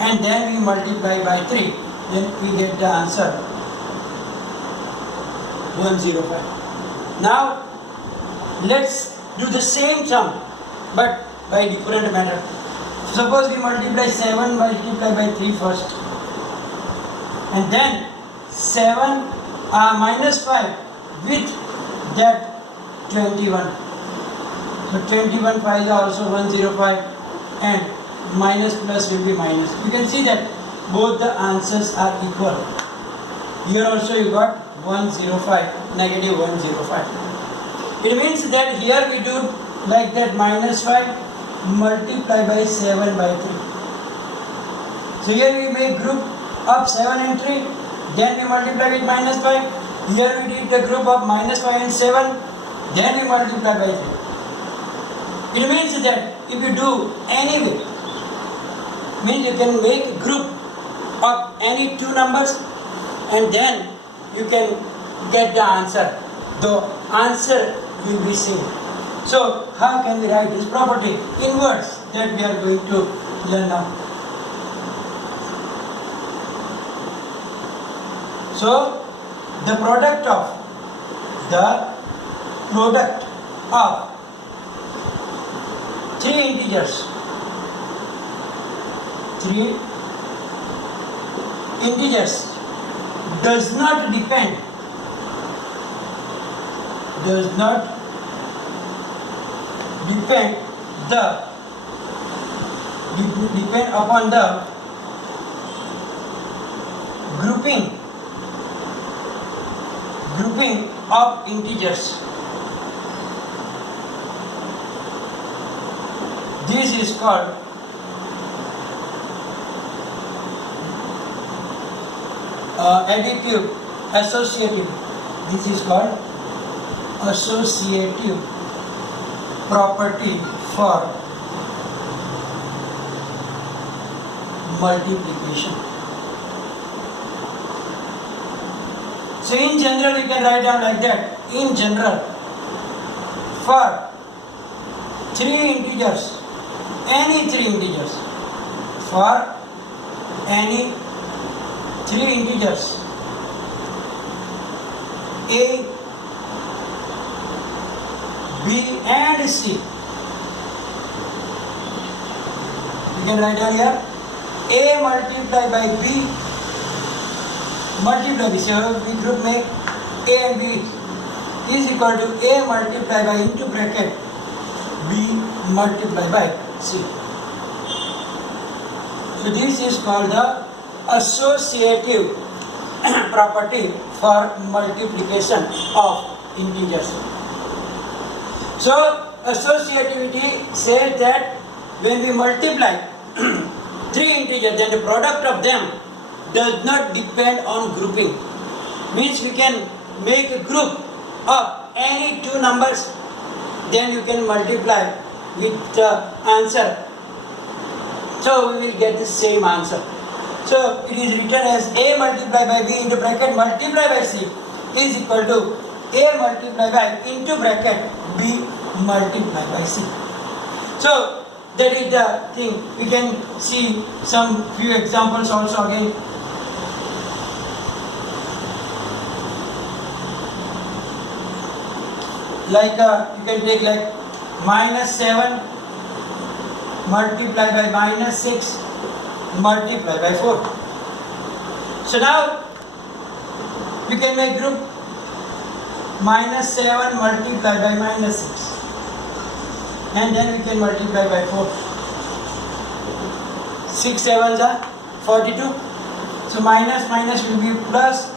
and then we multiply by 3, then we get the answer 105. Now let's do the same sum but by different method. Suppose we multiply 7 multiplied by 3 first, and then 7 minus 5 with that 21. So 21 5 is also 105, and minus plus will be minus. You can see that both the answers are equal. Here also you got 105, negative 105. It means that here we do like that, minus 5 multiply by 7 by 3. So here we make group of 7 and 3, then we multiply with minus 5. Here we did the group of minus 5 and 7, then we multiply by 3. It means that if you do any way, means you can make a group of any two numbers and then you can get the answer. The answer will be same. So how can we write this property in words that we are going to learn now? So the product of 3 integers does not depend upon the grouping of integers. This is called additive associative. This is called associative property for multiplication. So in general we can write down like that. In general, for 3 integers, any 3 integers, for any 3 integers, A, B and C, you can write down here, A multiplied by B multiply B. So we group make A and B is equal to A multiplied by into bracket B multiplied by C. So this is called the associative property for multiplication of integers. So associativity says that when we multiply 3 integers, then the product of them does not depend on grouping. Means we can make a group of any 2 numbers, then you can multiply with the answer. So we will get the same answer. So it is written as A multiplied by B into bracket multiplied by C is equal to A multiplied by into bracket B multiplied by C. So that is the thing. We can see some few examples also again. Like you can take like minus 7 multiplied by minus 6 multiplied by 4. So now we can make group minus 7 multiplied by minus 6, and then we can multiply by 4. 6 7s are 42. So minus will be plus.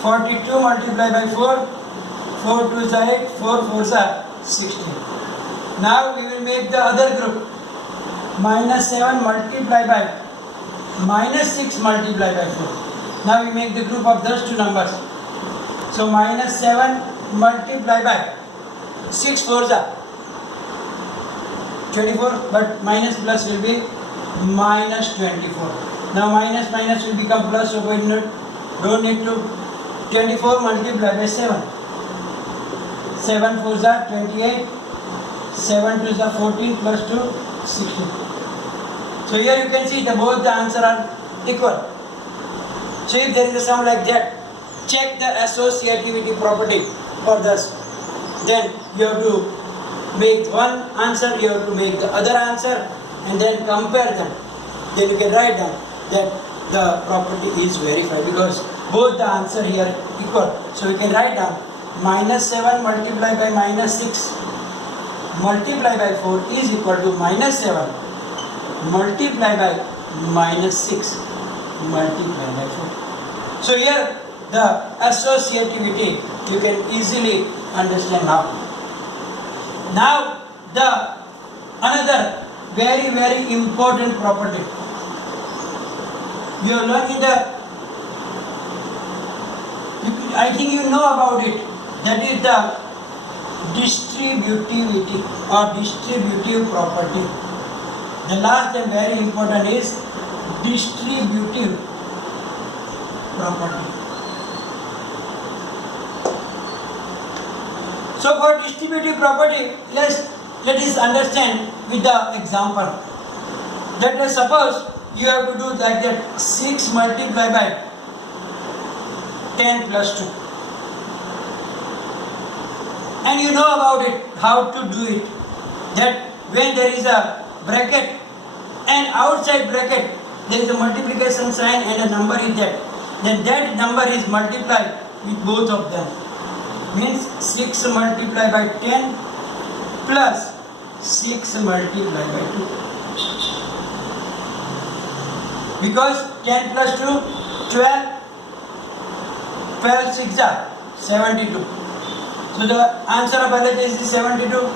42 multiplied by 4. 4 2s are 8. 4 4s are 16. Now we will make the other group. Minus 7 multiplied by minus 6 multiplied by 4. Now we make the group of those 2 numbers. So minus 7 multiplied by 6 4s are 24, but minus plus will be minus 24. Now minus will become plus, so we don't need to. 24 multiplied by 7. 7 4s are 28. 7 2s are 14 plus 2 16. So here you can see that both the answer are equal. So if there is a sum like that, check the associativity property for this. Then you have to make one answer, you have to make the other answer, and then compare them. Then you can write down that the property is verified because both the answer here equal. So you can write down -7 multiplied by -6 multiplied by 4 is equal to -7 multiplied by -6 multiplied by 4. So here the associativity you can easily understand now. Now the another very important property you have learned in the, I think you know about it, that is the distributivity or distributive property. The last and very important is distributive property. So for distributive property, let us understand with the example. Let us suppose you have to do like that 6 multiplied by 10 plus 2. And you know about it, how to do it. That when there is a bracket and outside bracket there is a multiplication sign and a number is there, then that number is multiplied with both of them. Means 6 multiplied by 10 plus 6 multiplied by 2. Because 10 plus 2, 12, 12 6 are 72. So the answer of other case is 72.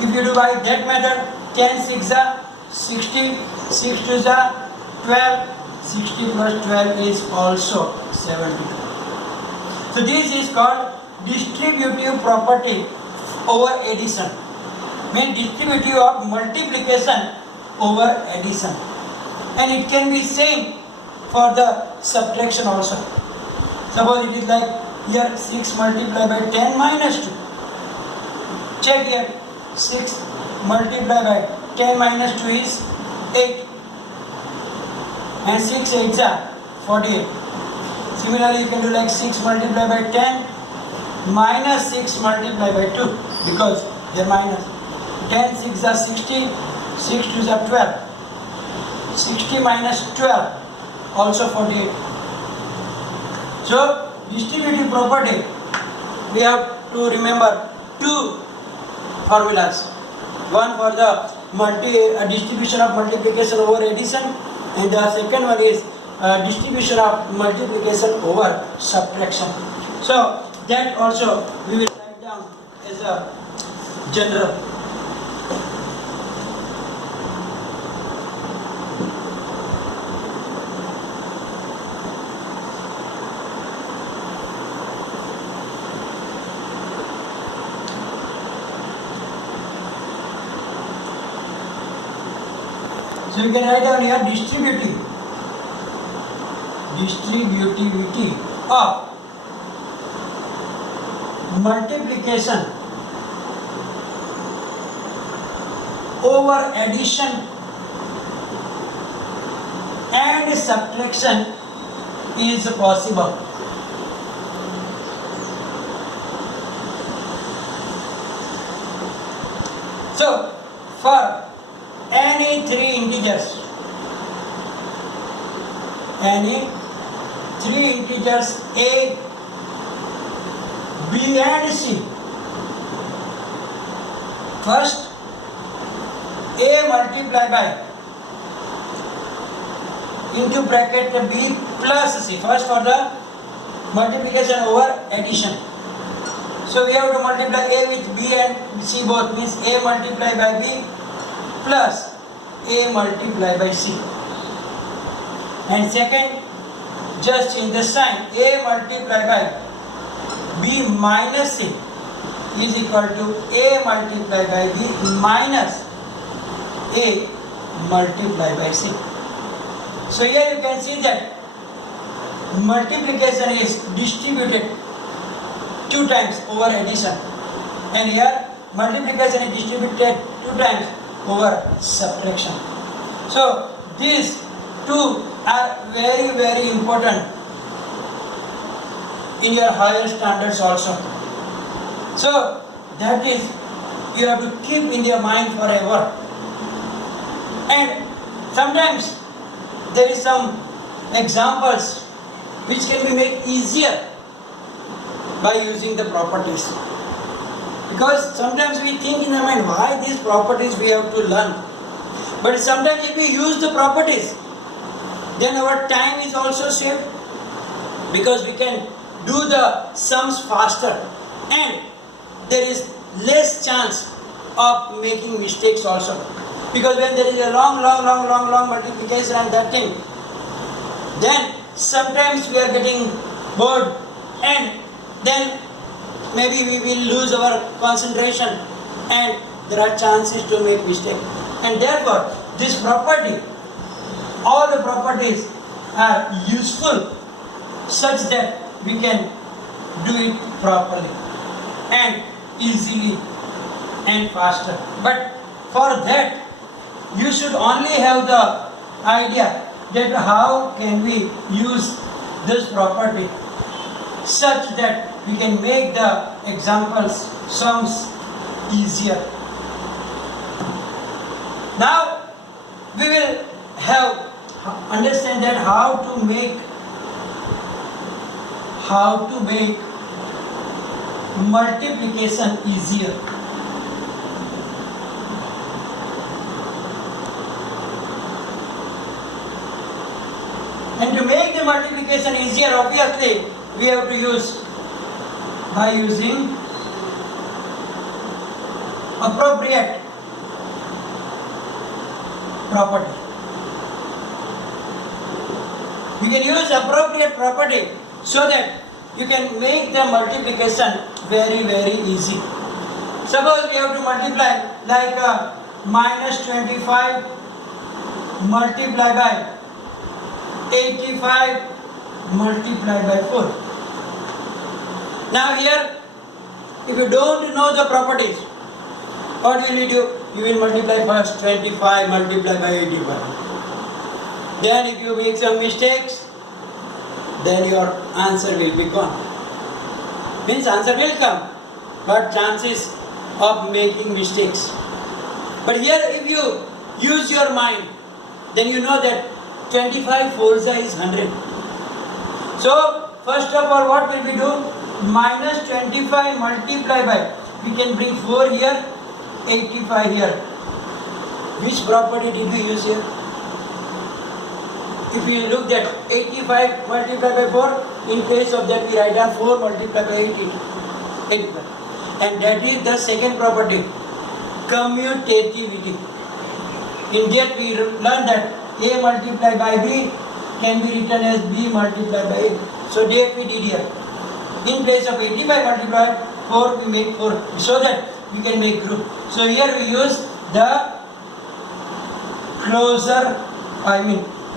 If you do by that method, 10 6 are 60, 6 2 are 12, 60 plus 12 is also 72. So this is called distributive property over addition. Means distributive of multiplication over addition. And it can be same for the subtraction also. Suppose it is like here 6 multiplied by 10 minus 2. Check here, 6 multiplied by 10 minus 2 is 8. And 6 8s are 48. Similarly, you can do like 6 multiplied by 10 minus 6 multiplied by 2 because they are minus. 10 6 are 60, 6 2s are 12. 60 minus 12 also 48. So distributive property we have to remember two formulas. One for the distribution of multiplication over addition, and the second one is distribution of multiplication over subtraction. So that also we will write down as a general. So you can write down here distributivity of multiplication over addition and subtraction is possible. So for any three integers A, B and C, first A multiplied by into bracket B plus C, first for the multiplication over addition. So we have to multiply A with B and C both, means A multiplied by B plus A multiplied by C. And second, just change the sign. A multiplied by B minus C is equal to A multiplied by B minus A multiplied by C. So here you can see that multiplication is distributed 2 times over addition, and here multiplication is distributed 2 times over subtraction. So these two are very, very important in your higher standards also. So that is, you have to keep in your mind forever. And sometimes there is some examples which can be made easier by using the properties. Because sometimes we think in our mind, why these properties we have to learn. But sometimes if we use the properties, then our time is also saved. Because we can do the sums faster. And there is less chance of making mistakes also. Because when there is a long multiplication and that thing, then sometimes we are getting bored and then maybe we will lose our concentration and there are chances to make mistake. And therefore, this property, all the properties are useful such that we can do it properly and easily and faster. But for that, you should only have the idea that how can we use this property such that we can make the examples, sums easier. Now we will understand that how to make multiplication easier. And to make the multiplication easier, obviously, we have to use by using appropriate property. You can use appropriate property so that you can make the multiplication very, very easy. Suppose we have to multiply like minus 25 multiplied by 85 multiplied by 4. Now here, if you don't know the properties, what will you do? You will multiply first 25 multiplied by 85. Then if you make some mistakes, then your answer will be gone. Means answer will come, but chances of making mistakes. But here if you use your mind, then you know that 25 forza is 100. So first of all, what will we do? Minus 25 multiplied by, we can bring 4 here, 85 here. Which property did we use here? If we look at 85 multiplied by 4, in place of that we write down 4 multiplied by 85. And that is the second property, commutativity. In that we learn that A multiplied by B can be written as B multiplied by A. So that we did here. In place of 85 multiplied 4, we make 4 so that we can make group. So here we use the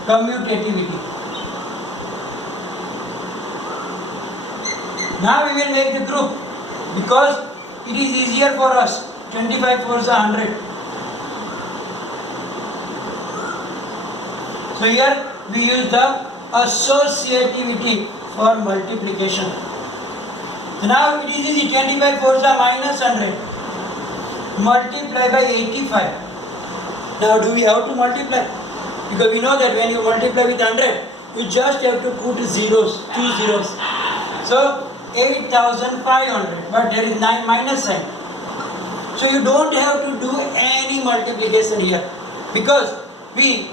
commutativity. Now we will make the group because it is easier for us. 25 4s are 100. So here we use the associativity for multiplication. So now it is easy. 25 4s are minus 100. Multiply by 85. Now do we have to multiply? Because we know that when you multiply with 100, you just have to put zeros, 2 zeros. So 8,500, but there is 9 minus sign. So you don't have to do any multiplication here because we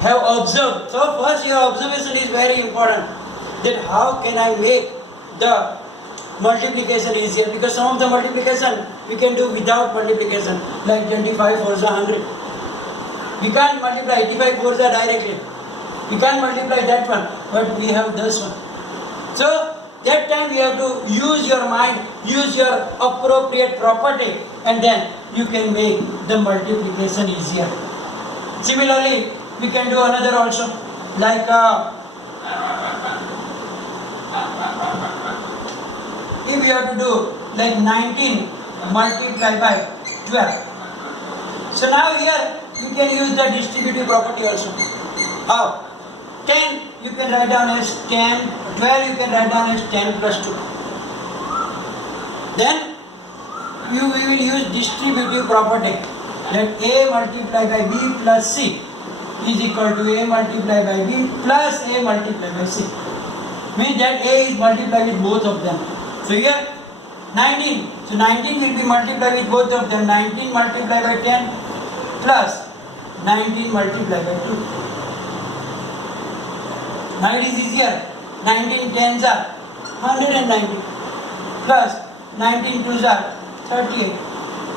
have observed. So first your observation is very important, that how can I make the multiplication easier, because some of the multiplication we can do without multiplication, like 25 4s are 100. We can't multiply 85 4s are directly. We can't multiply that one, but we have this one. So that time we have to use your mind, use your appropriate property, and then you can make the multiplication easier. Similarly, we can do another also, like if we have to do like 19 multiplied by 12. So now here we can use the distributive property also. How? 10 you can write down as 10, 12 you can write down as 10 plus 2. Then we will use distributive property that A multiplied by B plus C is equal to A multiplied by B plus A multiplied by C. Means that A is multiplied with both of them. So here 19. So 19 will be multiplied with both of them. 19 multiplied by 10 plus 19 multiplied by 2. Now it is easier. 19 tens are 190 plus 19 twos are 38.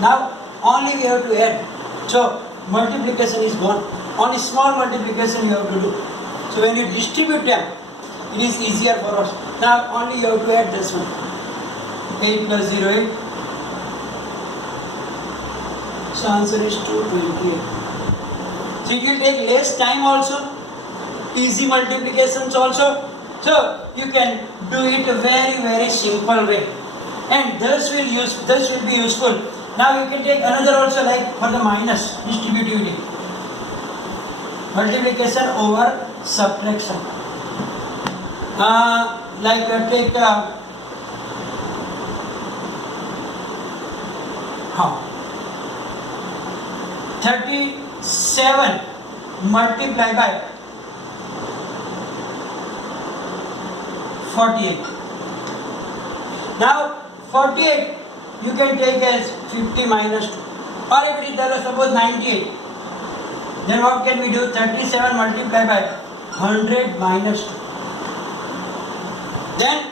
Now only we have to add. So multiplication is gone. Only small multiplication you have to do. So when you distribute them, it is easier for us. Now only you have to add this one. 8 plus 0, 8. So answer is 228. So it will take less time also. Easy multiplications also. So you can do it a very simple way. And this will be useful. Now you can take another also, like for the minus distributivity. Multiplication over subtraction. Take 37 multiplied by 48. Now 48 you can take as 50 minus 2. Or if it is suppose 98, then what can we do? 37 multiplied by 100 minus 2. Then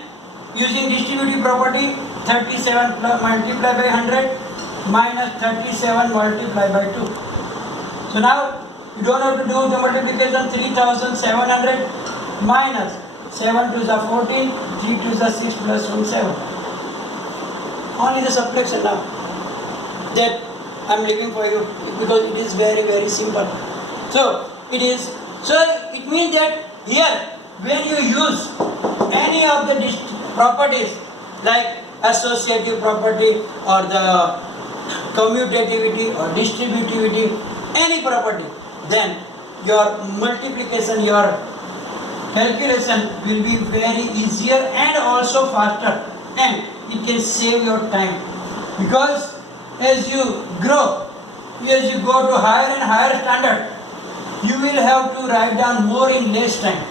using distributive property, 37 multiplied by 100 minus 37 multiplied by 2. So now you don't have to do the multiplication. 3700 minus 7 2s are 14, 3 2s are 6 plus 1 7. Only the subtraction now. That I am leaving for you because it is very simple. So it means that here when you use any of the properties like associative property or the commutativity or distributivity, any property, then your multiplication, your calculation will be very easier and also faster, and it can save your time, because as you grow, as you go to higher and higher standard, you will have to write down more in less time.